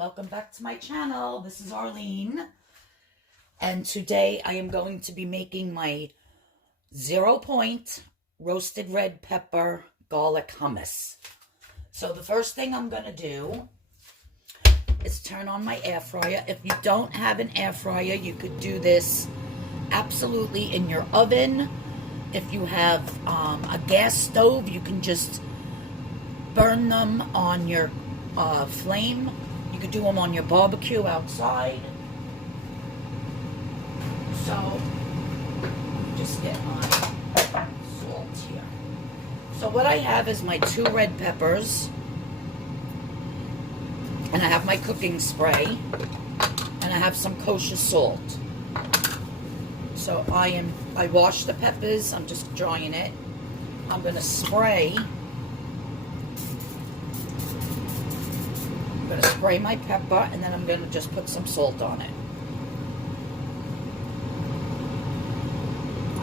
welcome back to my channel. This is Arlene, and today I am going to be making my 0-point roasted red pepper garlic hummus. So the first thing I'm going to do is turn on my air fryer. If you don't have an air fryer, you could do this absolutely in your oven. If you have a gas stove, you can just burn them on your flame. You could do them on your barbecue outside. So, just get my salt here. So what I have is my 2 red peppers, and I have my cooking spray, and I have some kosher salt. So I washed the peppers. I'm just drying it. I'm going to spray. I'm going to spray my pepper, and then I'm going to just put some salt on it.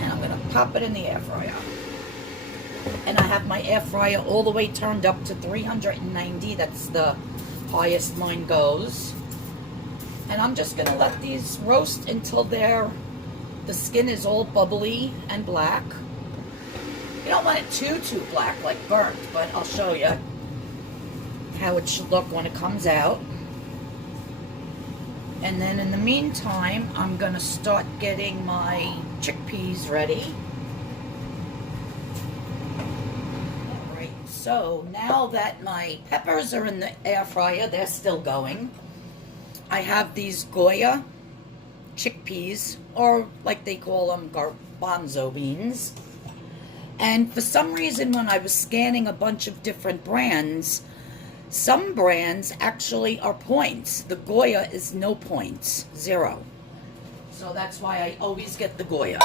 And I'm going to pop it in the air fryer. And I have my air fryer all the way turned up to 390. That's the highest mine goes. And I'm just going to let these roast until the skin is all bubbly and black. You don't want it too black, like burnt, but I'll show you how it should look when it comes out. And then in the meantime, I'm going to start getting my chickpeas ready. Alright, so now that my peppers are in the air fryer, they're still going. I have these Goya chickpeas, or like they call them, garbanzo beans. And for some reason, when I was scanning a bunch of different brands, some brands actually are points. The Goya is no points, 0. So that's why I always get the Goya.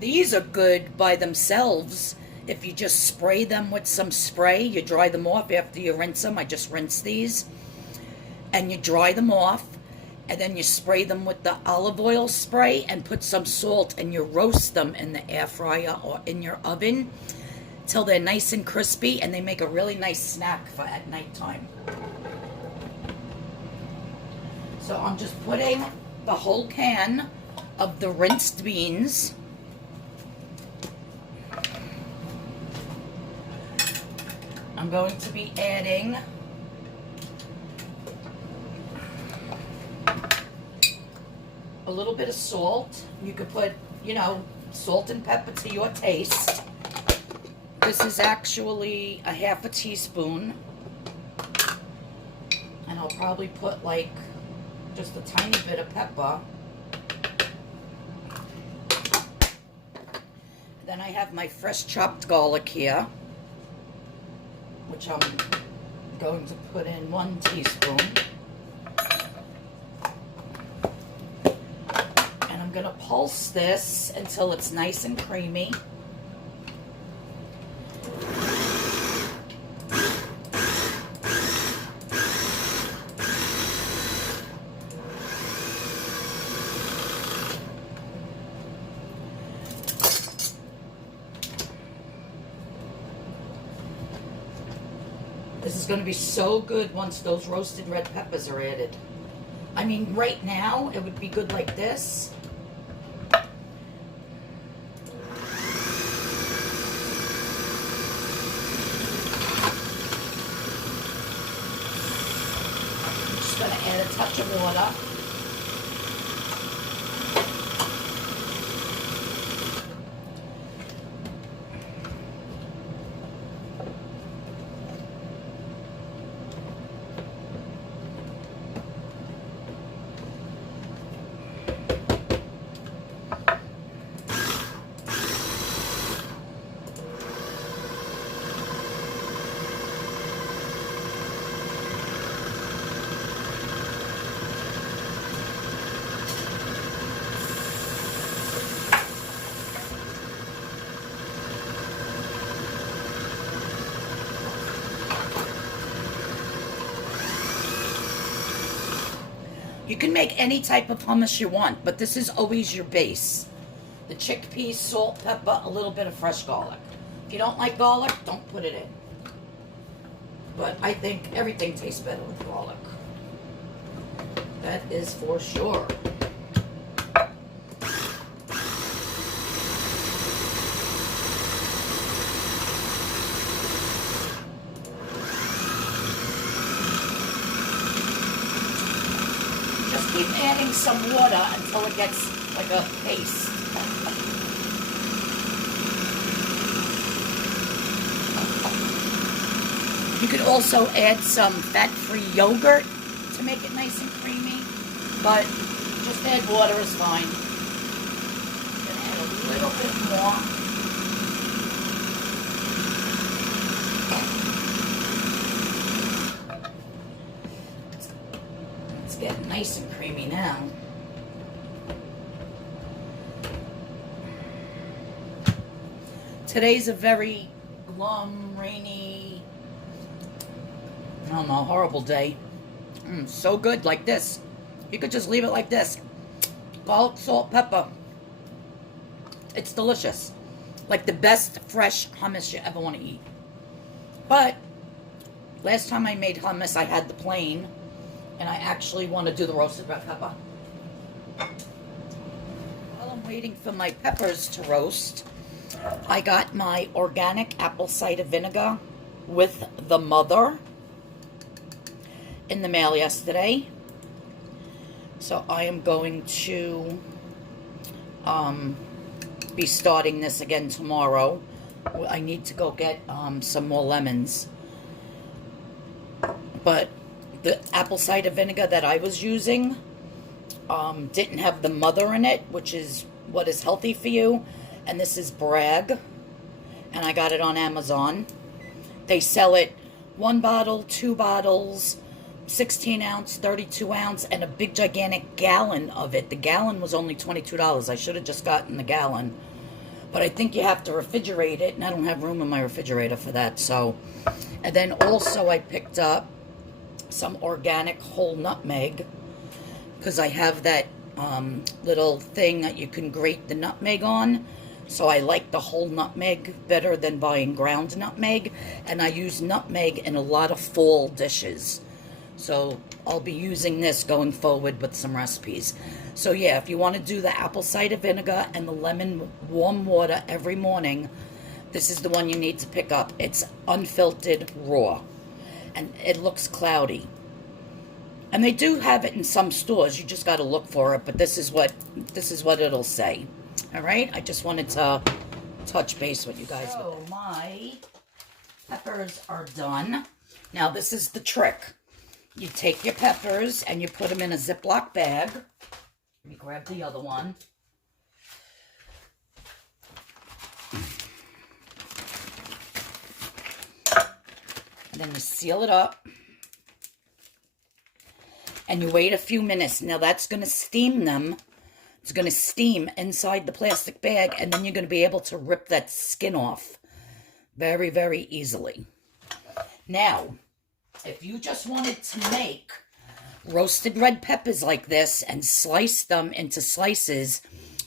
These are good by themselves. If you just spray them with some spray, you dry them off after you rinse them. I just rinse these. And you dry them off. And then you spray them with the olive oil spray and put some salt, and you roast them in the air fryer or in your oven till they're nice and crispy, and they make a really nice snack for at nighttime. So I'm just putting the whole can of the rinsed beans . I'm going to be adding a little bit of salt. You could put, salt and pepper to your taste. This is actually a half a teaspoon. And I'll probably put like just a tiny bit of pepper. Then I have my fresh chopped garlic here, which I'm going to put in 1 teaspoon. I'm going to pulse this until it's nice and creamy. This is going to be so good once those roasted red peppers are added. I mean, right now, it would be good like this. Going to add a touch of water. You can make any type of hummus you want, but this is always your base. The chickpeas, salt, pepper, a little bit of fresh garlic. If you don't like garlic, don't put it in. But I think everything tastes better with garlic. That is for sure. Just keep adding some water until it gets like a paste. You could also add some fat-free yogurt to make it nice and creamy, but just add water is fine. I'm going to add a little bit more. It's getting nice and creamy now. Today's a very glum, rainy, I don't know, horrible day. So good like this. You could just leave it like this. Garlic, salt, pepper. It's delicious. Like the best fresh hummus you ever want to eat. But last time I made hummus, I had the plain. And I actually want to do the roasted red pepper. While I'm waiting for my peppers to roast, I got my organic apple cider vinegar with the mother in the mail yesterday. So I am going to be starting this again tomorrow. I need to go get some more lemons. But the apple cider vinegar that I was using didn't have the mother in it, which is what is healthy for you. And this is Bragg. And I got it on Amazon. They sell it 1 bottle, 2 bottles, 16 ounce, 32 ounce, and a big gigantic gallon of it. The gallon was only $22. I should have just gotten the gallon. But I think you have to refrigerate it, and I don't have room in my refrigerator for that. So, and then also I picked up some organic whole nutmeg, because I have that little thing that you can grate the nutmeg on. So I like the whole nutmeg better than buying ground nutmeg. And I use nutmeg in a lot of fall dishes. So I'll be using this going forward with some recipes. So yeah, if you want to do the apple cider vinegar and the lemon warm water every morning, this is the one you need to pick up. It's unfiltered raw. And it looks cloudy. And they do have it in some stores. You just got to look for it. But this is what it'll say. All right, I just wanted to touch base with you guys. So my peppers are done. Now this is the trick. You take your peppers and you put them in a Ziploc bag. Let me grab the other one. And then you seal it up. And you wait a few minutes. Now that's going to steam them. It's going to steam inside the plastic bag, and then you're going to be able to rip that skin off very, very easily. Now, if you just wanted to make roasted red peppers like this and slice them into slices,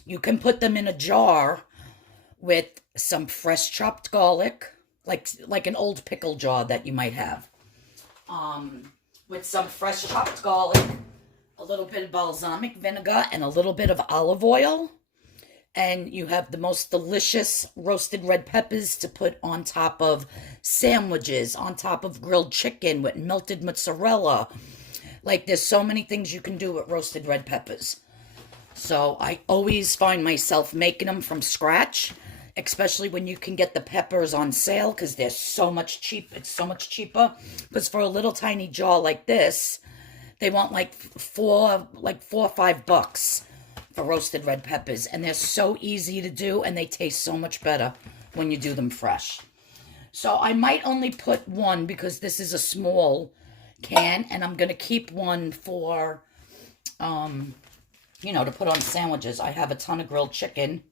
you can put them in a jar with some fresh chopped garlic, like an old pickle jar that you might have, with some fresh chopped garlic, a little bit of balsamic vinegar, and a little bit of olive oil. And you have the most delicious roasted red peppers to put on top of sandwiches, on top of grilled chicken with melted mozzarella. Like, there's so many things you can do with roasted red peppers. So I always find myself making them from scratch, especially when you can get the peppers on sale, because they're so much cheap. It's so much cheaper. Because for a little tiny jar like this, they want like $4 or $5 for roasted red peppers. And they're so easy to do, and they taste so much better when you do them fresh. So I might only put one because this is a small can, and I'm going to keep one for, you know, to put on sandwiches. I have a ton of grilled chicken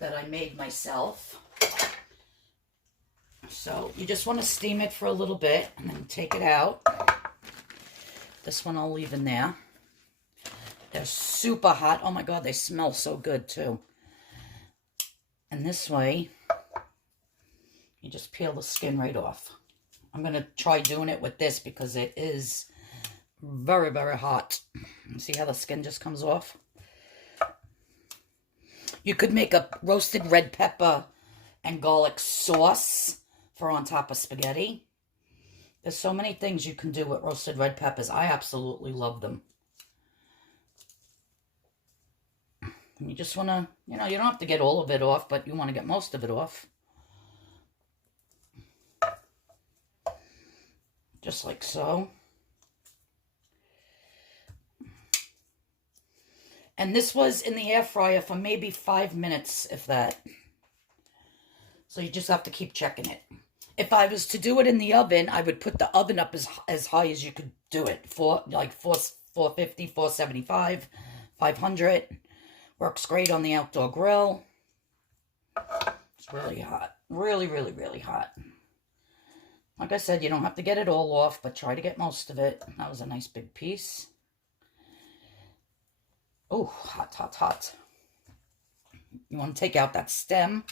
that I made myself. So you just want to steam it for a little bit and then take it out. This one I'll leave in there. They're super hot. Oh my God, they smell so good too. And this way, you just peel the skin right off. I'm going to try doing it with this because it is very, very hot. See how the skin just comes off? You could make a roasted red pepper and garlic sauce for on top of spaghetti. There's so many things you can do with roasted red peppers. I absolutely love them. And you just want to, you know, you don't have to get all of it off, but you want to get most of it off. Just like so. And this was in the air fryer for maybe 5 minutes, if that. So you just have to keep checking it. If I was to do it in the oven, I would put the oven up as high as you could do it. 450, 475, 500. Works great on the outdoor grill. It's really hot. Really, really, really hot. Like I said, you don't have to get it all off, but try to get most of it. That was a nice big piece. Oh, hot, hot, hot. You want to take out that stem.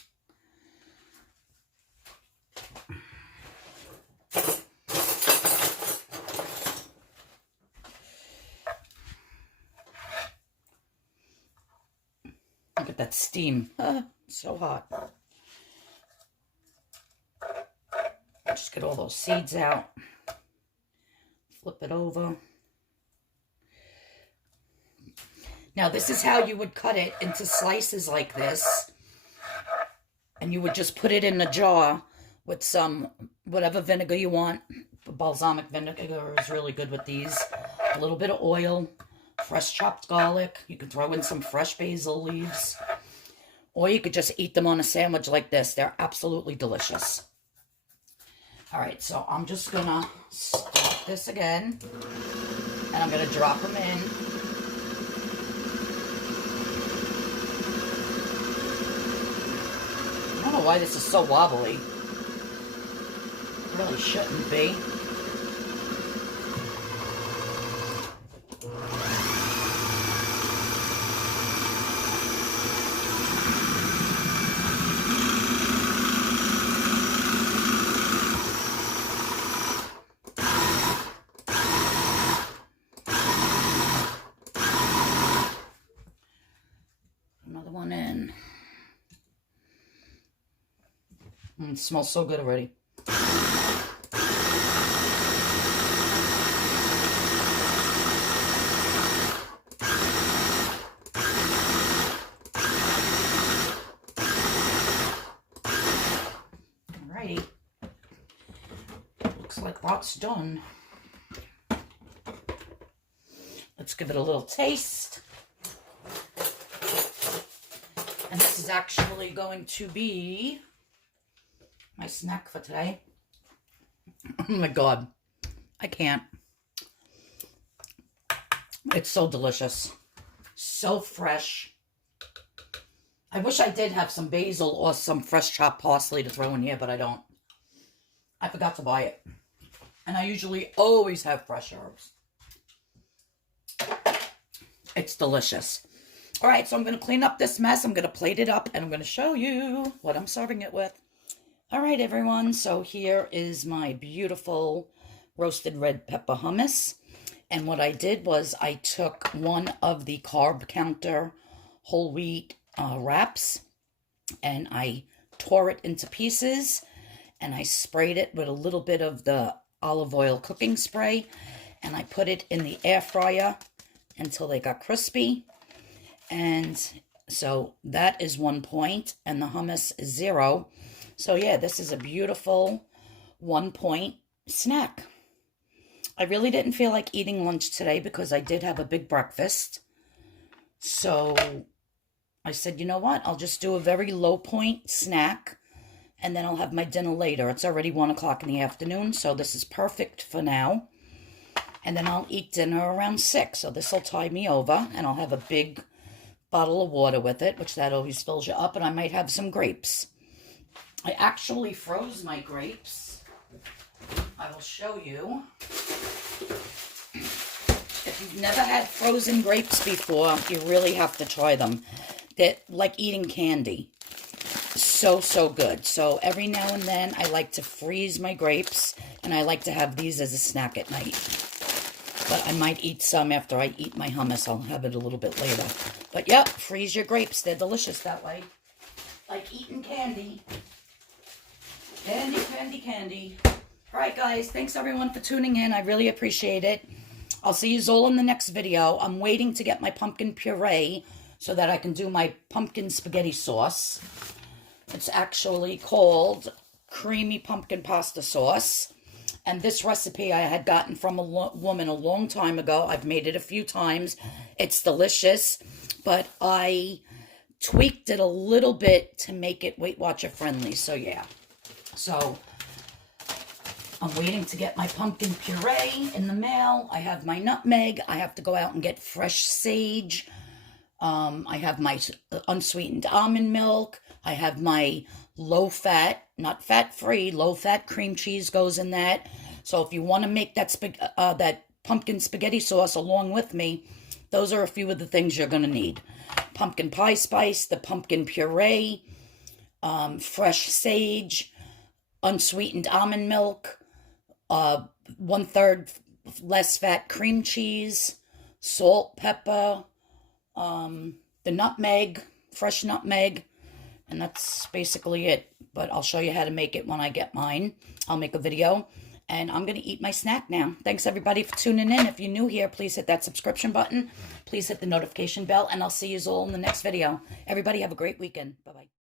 Look at that steam. So hot. Just get all those seeds out. Flip it over. Now, this is how you would cut it into slices like this. And you would just put it in a jar with some, whatever vinegar you want. Balsamic vinegar is really good with these. A little bit of oil, fresh chopped garlic. You can throw in some fresh basil leaves. Or you could just eat them on a sandwich like this. They're absolutely delicious. All right, so I'm just going to start this again. And I'm going to drop them in. I don't know why this is so wobbly. It really shouldn't be. Another one in. It smells so good already. Alrighty. Looks like that's done. Let's give it a little taste. And this is actually going to be my snack for today. Oh my God. I can't. It's so delicious. So fresh. I wish I did have some basil or some fresh chopped parsley to throw in here, but I don't. I forgot to buy it. And I usually always have fresh herbs. It's delicious. All right, so I'm going to clean up this mess. I'm going to plate it up, and I'm going to show you what I'm serving it with. All right, everyone, so here is my beautiful roasted red pepper hummus. And what I did was I took one of the carb counter whole wheat wraps, and I tore it into pieces, and I sprayed it with a little bit of the olive oil cooking spray, and I put it in the air fryer until they got crispy. And so that is 1 point, and the hummus is 0. So yeah, this is a beautiful 1 point snack. I really didn't feel like eating lunch today because I did have a big breakfast. So I said, you know what? I'll just do a very low point snack, and then I'll have my dinner later. It's already 1 o'clock in the afternoon, so this is perfect for now. And then I'll eat dinner around 6. So this will tide me over, and I'll have a big bottle of water with it, which that always fills you up, and I might have some grapes. I actually froze my grapes. I will show you. If you've never had frozen grapes before, you really have to try them. They're like eating candy. So, so good. So every now and then, I like to freeze my grapes. And I like to have these as a snack at night. But I might eat some after I eat my hummus. I'll have it a little bit later. But yep, freeze your grapes. They're delicious that way. Like eating candy. Candy, candy, candy. All right, guys. Thanks, everyone, for tuning in. I really appreciate it. I'll see you all in the next video. I'm waiting to get my pumpkin puree so that I can do my pumpkin spaghetti sauce. It's actually called creamy pumpkin pasta sauce. And this recipe I had gotten from a woman a long time ago. I've made it a few times. It's delicious, but I tweaked it a little bit to make it Weight Watcher friendly. So yeah. So I'm waiting to get my pumpkin puree in the mail. I have my nutmeg. I have to go out and get fresh sage. I have my unsweetened almond milk. I have my low-fat, not fat-free, low-fat cream cheese goes in that. So if you want to make that pumpkin spaghetti sauce along with me, those are a few of the things you're going to need. Pumpkin pie spice, the pumpkin puree, fresh sage, unsweetened almond milk, 1/3 less fat cream cheese, salt, pepper, the nutmeg, fresh nutmeg, and that's basically it. But I'll show you how to make it when I get mine. I'll make a video, and I'm going to eat my snack now. Thanks, everybody, for tuning in. If you're new here, please hit that subscription button. Please hit the notification bell, and I'll see you all in the next video. Everybody have a great weekend. Bye-bye.